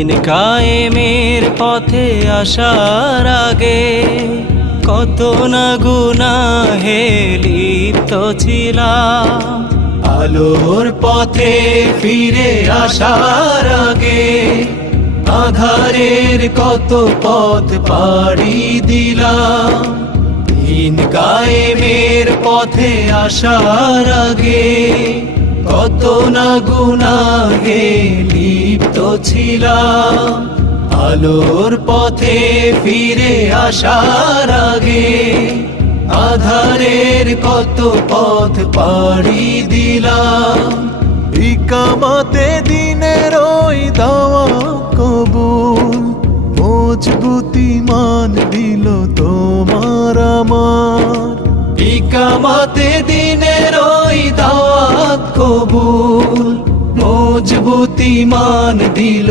দিন কায়েমের পথে আসার আগে কত না গুনাহে লিপ্ত ছিলাম। আলোর পথে ফিরে আসার আগে আধারের কত পথ পাড়ি দিলাম। দিন কায়েমের পথে আসার আগে কত না গুনাহে লিপ্ত ছিলাম। আলোর পথে ফিরে আসার আগে আধারের কত পথ পাড়ি দিলাম। ইকামতে দিনের ওই দাওয়া কবুল, মজবুতি মান দিল তোমার আমার। ইকামতে দিনের ওই দাওয়াত কবুল, মজবুতি মান দিল